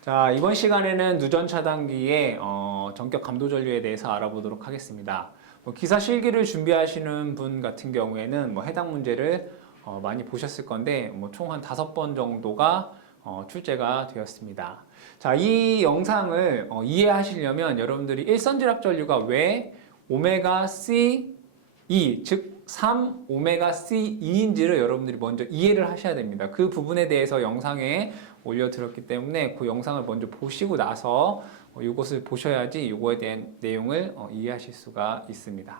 자, 이번 시간에는 누전 차단기의 전격 감도 전류에 대해서 알아보도록 하겠습니다. 기사 실기를 준비하시는 분 같은 경우에는 해당 문제를 많이 보셨을 건데 총 한 5번 정도가 출제가 되었습니다. 자, 이 영상을 이해하시려면 여러분들이 일선지락 전류가 왜 오메가 C2, 즉 3오메가 C2인지를 여러분들이 먼저 이해를 하셔야 됩니다. 그 부분에 대해서 영상에 올려드렸기 때문에 그 영상을 먼저 보시고 나서 이것을 보셔야지 이거에 대한 내용을 이해하실 수가 있습니다.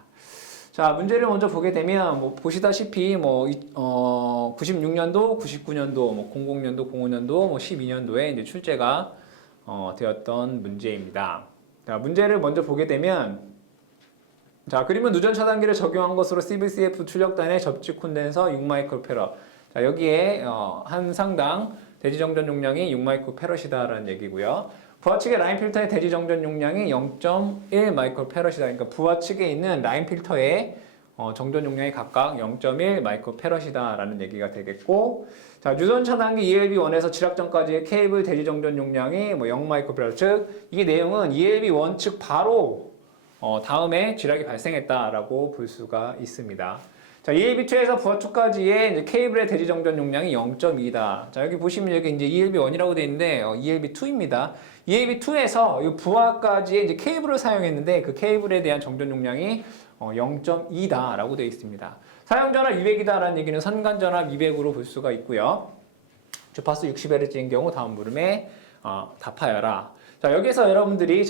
자, 문제를 먼저 보게 되면 보시다시피 96년도, 99년도, 00년도, 05년도, 12년도에 이제 출제가 되었던 문제입니다. 자, 문제를 먼저 보게 되면 자, 그림은 누전 차단기를 적용한 것으로 CVCF 출력단의 접지 콘덴서 6마이크로페럿. 자, 여기에 한 상당 대지 정전 용량이 6마이크로페럿이다라는 얘기고요. 부하 측의 라인 필터의 대지 정전 용량이 0.1 마이크로페럿이다. 그러니까 부하 측에 있는 라인 필터의 정전 용량이 각각 0.1 마이크로페럿이다라는 얘기가 되겠고, 자, 누전 차단기 ELB1에서 지락전까지의 케이블 대지 정전 용량이 0 마이크로페럿. 즉, 이 내용은 ELB1 측 바로 다음에 지락이 발생했다라고 볼 수가 있습니다. 자, ELB2에서 부하2까지의 이제 케이블의 대지 정전 용량이 0.2다. 자, 여기 보시면 여기 이제 ELB1이라고 되어 있는데 ELB2입니다. ELB2에서 이 부하까지의 이제 케이블을 사용했는데 그 케이블에 대한 정전 용량이 0.2다라고 되어 있습니다. 사용 전압 200이다라는 얘기는 선간 전압 200으로 볼 수가 있고요. 주파수 60Hz인 경우 다음 물음에 답하여라. 자, 여기서 여러분들이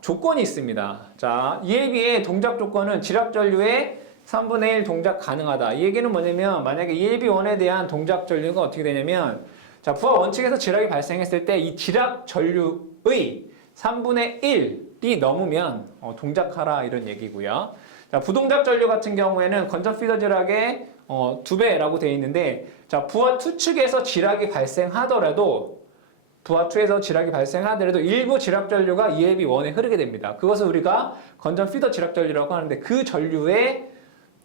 조건이 있습니다. 자, ELB의 동작 조건은 지락 전류의 3분의 1 동작 가능하다. 이 얘기는 뭐냐면 만약에 ELB1에 대한 동작 전류가 어떻게 되냐면 자, 부하 원칙에서 지락이 발생했을 때 이 지락 전류의 3분의 1이 넘으면 동작하라 이런 얘기고요. 자, 부동작 전류 같은 경우에는 건전 피더 지락의 2배라고 되어 있는데 자, 부하 2 측에서 지락이 발생하더라도 부하2에서 지락이 발생하더라도 일부 지락 전류가 ELB1에 흐르게 됩니다. 그것을 우리가 건전 피더 지락 전류라고 하는데 그 전류의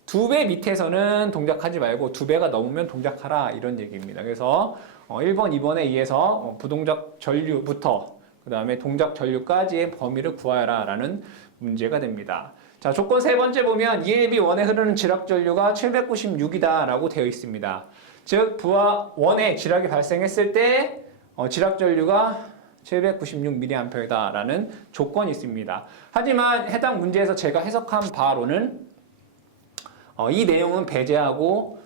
2배 밑에서는 동작하지 말고 2배가 넘으면 동작하라 이런 얘기입니다. 그래서 1번, 2번에 의해서 부동작 전류부터 그 다음에 동작 전류까지의 범위를 구하여라 라는 문제가 됩니다. 자, 조건 세 번째 보면 ELB1에 흐르는 지락 전류가 796이다 라고 되어 있습니다. 즉 부하 1에 지락이 발생했을 때 지락 전류가 796mA다 라는 조건이 있습니다. 하지만 해당 문제에서 제가 해석한 바로는 이 내용은 배제하고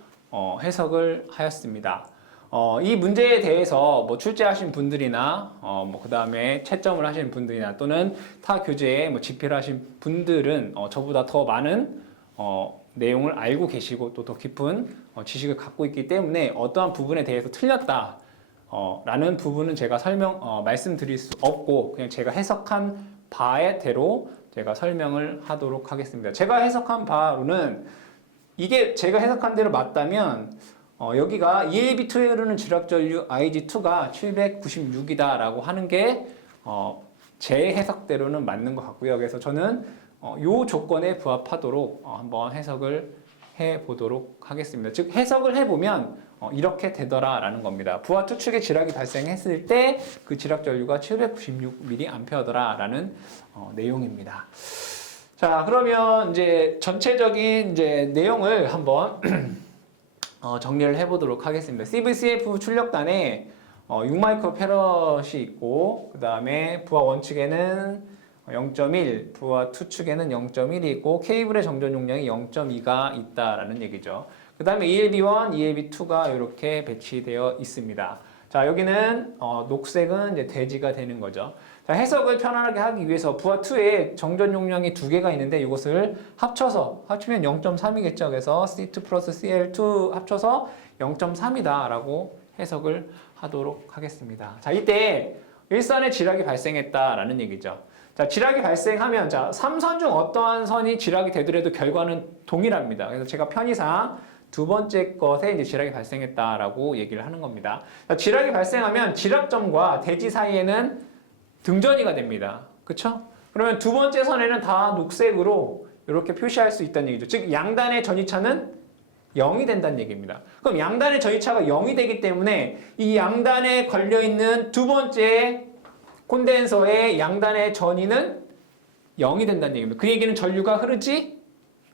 해석을 하였습니다. 이 문제에 대해서 출제하신 분들이나 그 다음에 채점을 하신 분들이나 또는 타 교재에 집필을 하신 분들은 저보다 더 많은 내용을 알고 계시고 또 더 깊은 지식을 갖고 있기 때문에 어떠한 부분에 대해서 틀렸다 라는 부분은 제가 말씀드릴 수 없고 그냥 제가 해석한 바에 대로 제가 설명을 하도록 하겠습니다. 제가 해석한 바로는 이게 제가 해석한 대로 맞다면 여기가 ELB2에 흐르는 지락 전류 IG2가 796이다 라고 하는 게 제 해석대로는 맞는 것 같고요. 그래서 저는 이 조건에 부합하도록 한번 해석을 해보도록 하겠습니다. 즉 해석을 해보면 이렇게 되더라 라는 겁니다. 부하2 측에 지락이 발생했을 때 그 지락 전류가 796mA더라 라는 내용입니다. 자, 그러면 이제 전체적인 내용을 한번 정리를 해보도록 하겠습니다. CVCF 출력단에 6마이크로페럿이 있고 그 다음에 부하 1 측에는 0.1, 부하 2 측에는 0.1이 있고 케이블의 정전 용량이 0.2가 있다라는 얘기죠. 그 다음에 ELB1, ELB2가 이렇게 배치되어 있습니다. 자, 여기는 녹색은 이제 대지가 되는 거죠. 자, 해석을 편안하게 하기 위해서 부하2에 정전 용량이 2개가 있는데 이것을 합치면 0.3이겠죠. 그래서 C2 플러스 CL2 합쳐서 0.3이다 라고 해석을 하도록 하겠습니다. 자, 이때 일선에 지락이 발생했다라는 얘기죠. 자, 지락이 발생하면 3선 중 어떠한 선이 지락이 되더라도 결과는 동일합니다. 그래서 제가 편의상 두 번째 것에 이제 지락이 발생했다라고 얘기를 하는 겁니다. 자, 지락이 발생하면 지락점과 대지 사이에는 등전이가 됩니다. 그쵸? 그러면 두 번째 선에는 다 녹색으로 이렇게 표시할 수 있다는 얘기죠. 즉 양단의 전이차는 0이 된다는 얘기입니다. 그럼 양단의 전위차가 0이 되기 때문에 이 양단에 걸려있는 두 번째 콘덴서의 양단의 전위는 0이 된다는 얘기입니다. 그 얘기는 전류가 흐르지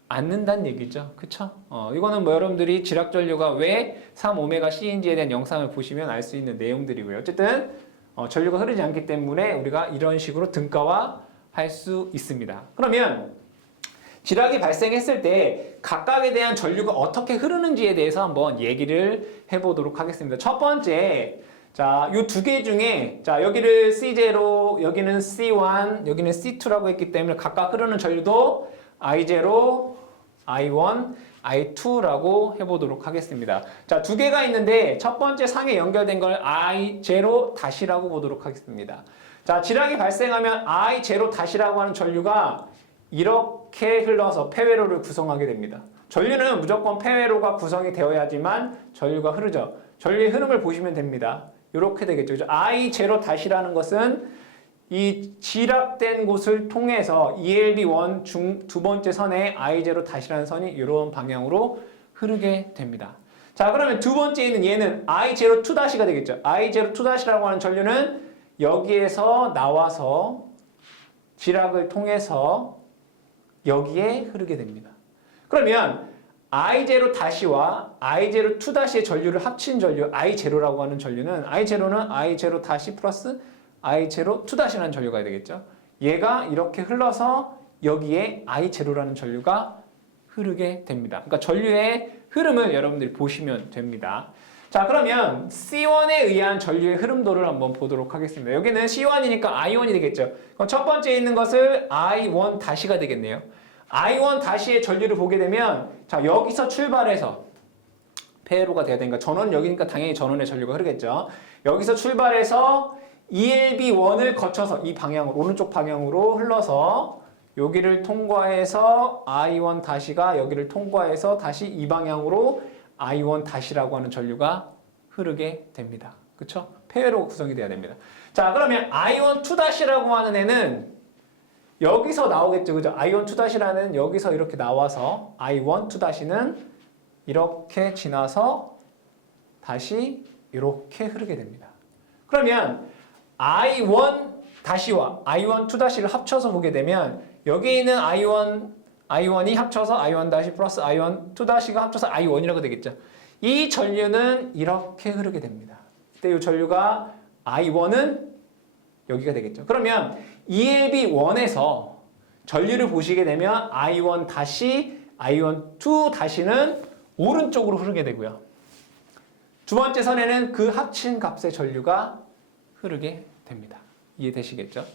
않는다는 얘기죠. 그쵸? 이거는 뭐 여러분들이 지락전류가 왜 3오메가C인지에 대한 영상을 보시면 알 수 있는 내용들이고요. 어쨌든 전류가 흐르지 않기 때문에 우리가 이런 식으로 등가화할 수 있습니다. 그러면 지락이 발생했을 때 각각에 대한 전류가 어떻게 흐르는지에 대해서 한번 얘기를 해보도록 하겠습니다. 첫 번째, 자, 이 두 개 중에, 자, 여기를 C0, 여기는 C1, 여기는 C2라고 했기 때문에 각각 흐르는 전류도 I0, I1, I2라고 해보도록 하겠습니다. 자, 두 개가 있는데 첫 번째 상에 연결된 걸 I0 다시라고 보도록 하겠습니다. 자, 지락이 발생하면 I0 다시라고 하는 전류가 이렇게 흘러서 폐회로를 구성하게 됩니다. 전류는 무조건 폐회로가 구성이 되어야지만 전류가 흐르죠. 전류의 흐름을 보시면 됩니다. 이렇게 되겠죠. I0 다시라는 것은 이 지락된 곳을 통해서 ELB1 두 번째 선에 I0 다시라는 선이 이런 방향으로 흐르게 됩니다. 자, 그러면 두 번째 있는 얘는 I02 다시가 되겠죠. I02 다시라고 하는 전류는 여기에서 나와서 지락을 통해서 여기에 흐르게 됩니다. 그러면 I0 다시와 I02 다시의 전류를 합친 전류 I0라고 하는 전류는 I0 다시 플러스 I02 다시라는 전류가 되겠죠. 얘가 이렇게 흘러서 여기에 I0라는 전류가 흐르게 됩니다. 그러니까 전류의 흐름을 여러분들이 보시면 됩니다. 자, 그러면 C1에 의한 전류의 흐름도를 한번 보도록 하겠습니다. 여기는 C1이니까 I1이 되겠죠. 그럼 첫 번째 있는 것을 I1 다시가 되겠네요. I1 다시의 전류를 보게 되면 자, 여기서 출발해서 폐회로가 돼야 되니까 전원 여기니까 당연히 전원의 전류가 흐르겠죠. 여기서 출발해서 ELB1을 거쳐서 이 방향으로 오른쪽 방향으로 흘러서 여기를 통과해서 I1 다시가 여기를 통과해서 다시 이 방향으로 I1 다시라고 하는 전류가 흐르게 됩니다. 그렇죠? 폐회로 구성이 돼야 됩니다. 자, 그러면 I1 2 다시라고 하는 애는 여기서 나오겠죠. 그죠? I1 2 다시라는 여기서 이렇게 나와서 I1 2 다시는 이렇게 지나서 다시 이렇게 흐르게 됩니다. 그러면 I1 다시와 I1 2 다시를 합쳐서 보게 되면 여기 있는 I1이 합쳐서 I1 다시 플러스 I1 2 다시가 합쳐서 I1이라고 되겠죠. 이 전류는 이렇게 흐르게 됩니다. 그때 이 전류가 I1은 여기가 되겠죠. 그러면 ELB1에서 전류를 보시게 되면 I1 다시, I1 2 다시는 오른쪽으로 흐르게 되고요. 두 번째 선에는 그 합친 값의 전류가 흐르게 됩니다. 이해되시겠죠?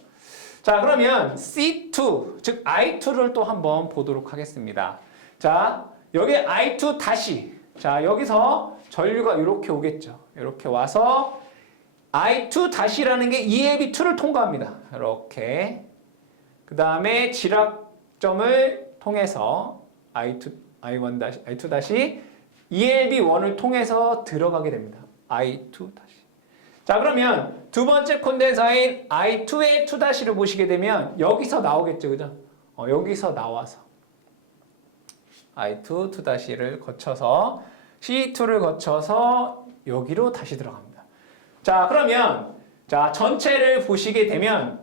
자, 그러면 C2, 즉 I2를 또 한번 보도록 하겠습니다. 자, 여기 I2 다시. 자, 여기서 전류가 이렇게 오겠죠. 이렇게 와서 I2 다시라는 게 ELB2를 통과합니다. 이렇게. 그 다음에 지락점을 통해서 I1 다시, I2 다시 ELB1을 통해서 들어가게 됩니다. I2 다시. 자, 그러면 두 번째 콘덴서인 I2의 2 다시를 보시게 되면 여기서 나오겠죠. 그죠? 여기서 나와서 I2 2 다시를 거쳐서 C2를 거쳐서 여기로 다시 들어갑니다. 자, 그러면 자, 전체를 보시게 되면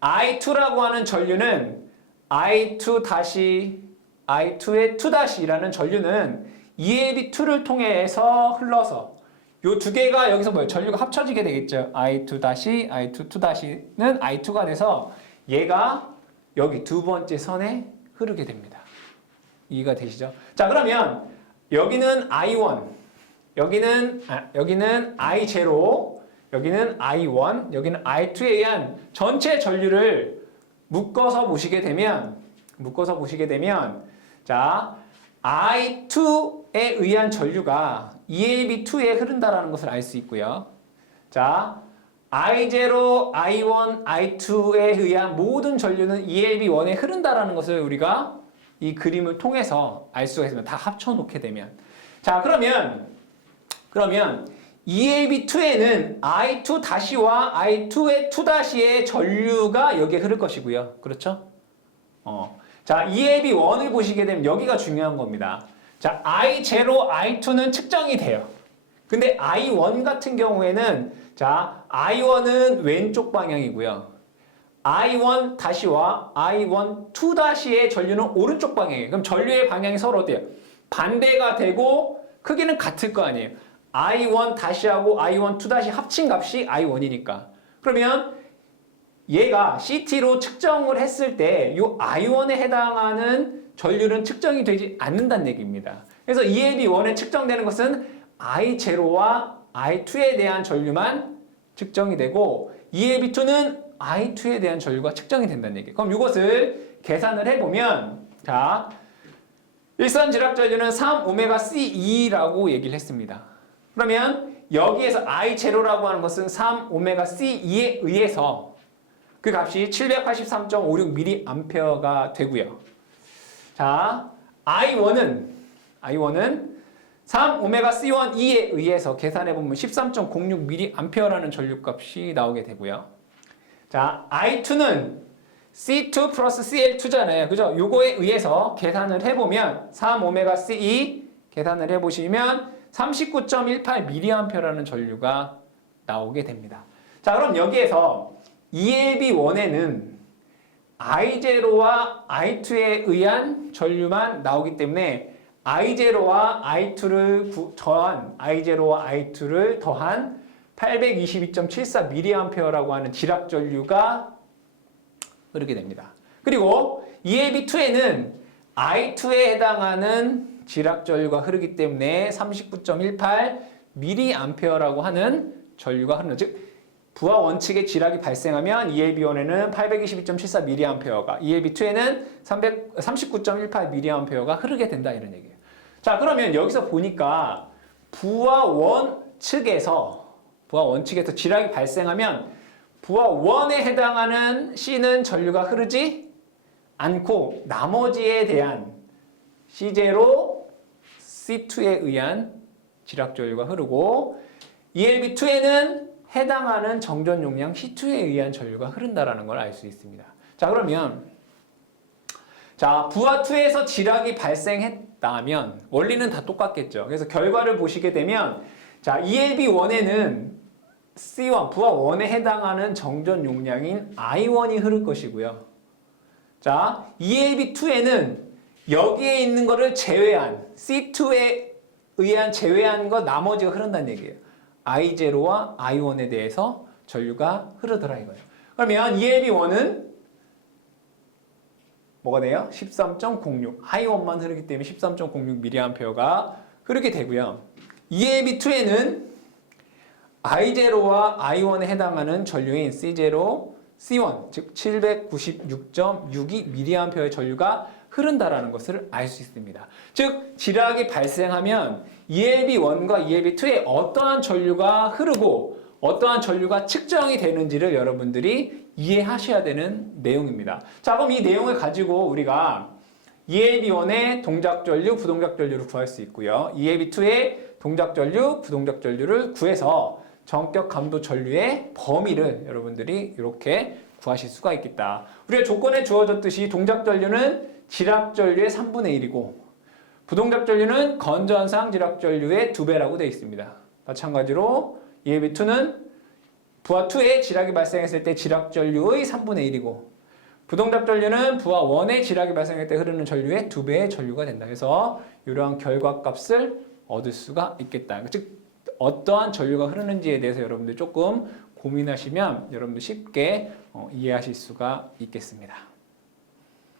I2라고 하는 전류는 I2 다시 I2의 2 다시라는 전류는 ELB2를 통해서 흘러서 요 두 개가 여기서 뭐예요? 전류가 합쳐지게 되겠죠. I2 다시, I2 2 다시는 I2가 돼서 얘가 여기 두 번째 선에 흐르게 됩니다. 이해가 되시죠? 자, 그러면 여기는 I1, 여기는 I0, 여기는 I1, 여기는 I2에 의한 전체 전류를 묶어서 보시게 되면 자, I2에 의한 전류가 ELB2에 흐른다라는 것을 알 수 있고요. 자, I0, I1, I2에 의한 모든 전류는 ELB1에 흐른다라는 것을 우리가 이 그림을 통해서 알 수가 있습니다. 다 합쳐놓게 되면. 자, 그러면 ELB2에는 I2 다시와 I2의 2 다시의 전류가 여기에 흐를 것이고요. 그렇죠? 자, ELB1을 보시게 되면 여기가 중요한 겁니다. 자, I0, I2는 측정이 돼요. 근데 I1 같은 경우에는 자, I1은 왼쪽 방향이고요. I1 다시와 I1 2 다시의 전류는 오른쪽 방향이에요. 그럼 전류의 방향이 서로 어때요? 반대가 되고 크기는 같을 거 아니에요. I1 다시하고 I1 2 다시 합친 값이 I1이니까. 그러면 얘가 CT로 측정을 했을 때 이 I1에 해당하는 전류는 측정이 되지 않는다는 얘기입니다. 그래서 ELB1에 측정되는 것은 I0와 I2에 대한 전류만 측정이 되고 ELB2는 I2에 대한 전류가 측정이 된다는 얘기예요. 그럼 이것을 계산을 해보면 자, 일선 지락 전류는 3ωC2라고 얘기를 했습니다. 그러면 여기에서 I0라고 하는 것은 3ωC2에 의해서 그 값이 783.56mA가 되고요. 자, I1은 3ωC1,2에 의해서 계산해보면 13.06mA라는 전류값이 나오게 되고요. 자, I2는 C2 플러스 CL2잖아요. 그죠? 요거에 의해서 계산을 해보면 3ωC2 계산을 해보시면 39.18mA라는 전류가 나오게 됩니다. 자, 그럼 여기에서 ELB1에는 I0와 I2에 의한 전류만 나오기 때문에 I0와 I2를 더한 I0와 I2를 더한 822.74mA라고 하는 지락 전류가 흐르게 됩니다. 그리고 ELB2에는 I2에 해당하는 지락 전류가 흐르기 때문에 39.18mA라고 하는 전류가 흐르는 즉 부하 원칙의 지락이 발생하면 ELB1에는 822.74mA가 ELB2에는 39.18mA가 흐르게 된다 이런 얘기예요. 자, 그러면 여기서 보니까 부하 원칙에서 지락이 발생하면 부하 1에 해당하는 C는 전류가 흐르지 않고 나머지에 대한 C0, C2에 의한 지락 전류가 흐르고 ELB2에는 해당하는 정전 용량 C2에 의한 전류가 흐른다라는 걸 알 수 있습니다. 자, 그러면 자, 부하 2에서 지락이 발생했다면 원리는 다 똑같겠죠. 그래서 결과를 보시게 되면 자, ELB1에는 C1, 부하 1에 해당하는 정전 용량인 I1이 흐를 것이고요. 자, ELB2에는 여기에 있는 거를 제외한 C2에 의한 제외한 것 나머지가 흐른다는 얘기예요. I0와 I1에 대해서 전류가 흐르더라 이거예요. 그러면 ELB1은 뭐가 돼요? 13.06. I1만 흐르기 때문에 13.06mA가 흐르게 되고요. ELB2에는 I0와 I1에 해당하는 전류인 C0, C1, 즉 796.62mA의 전류가 흐른다라는 것을 알 수 있습니다. 즉, 지락이 발생하면 ELB1과 ELB2에 어떠한 전류가 흐르고 어떠한 전류가 측정이 되는지를 여러분들이 이해하셔야 되는 내용입니다. 자, 그럼 이 내용을 가지고 우리가 ELB1의 동작 전류, 부동작 전류를 구할 수 있고요. ELB2의 동작 전류, 부동작 전류를 구해서 전격 감도 전류의 범위를 여러분들이 이렇게 구하실 수가 있겠다. 우리가 조건에 주어졌듯이 동작 전류는 지락 전류의 3분의 1이고 부동작 전류는 건전상 지락 전류의 2배라고 되어 있습니다. 마찬가지로 ELB2는 부하 2에 지락이 발생했을 때 지락 전류의 3분의 1이고 부동작 전류는 부하 1에 지락이 발생할 때 흐르는 전류의 2배의 전류가 된다. 그래서 이러한 결과값을 얻을 수가 있겠다. 즉 어떠한 전류가 흐르는지에 대해서 여러분들 조금 고민하시면 여러분들 쉽게 이해하실 수가 있겠습니다.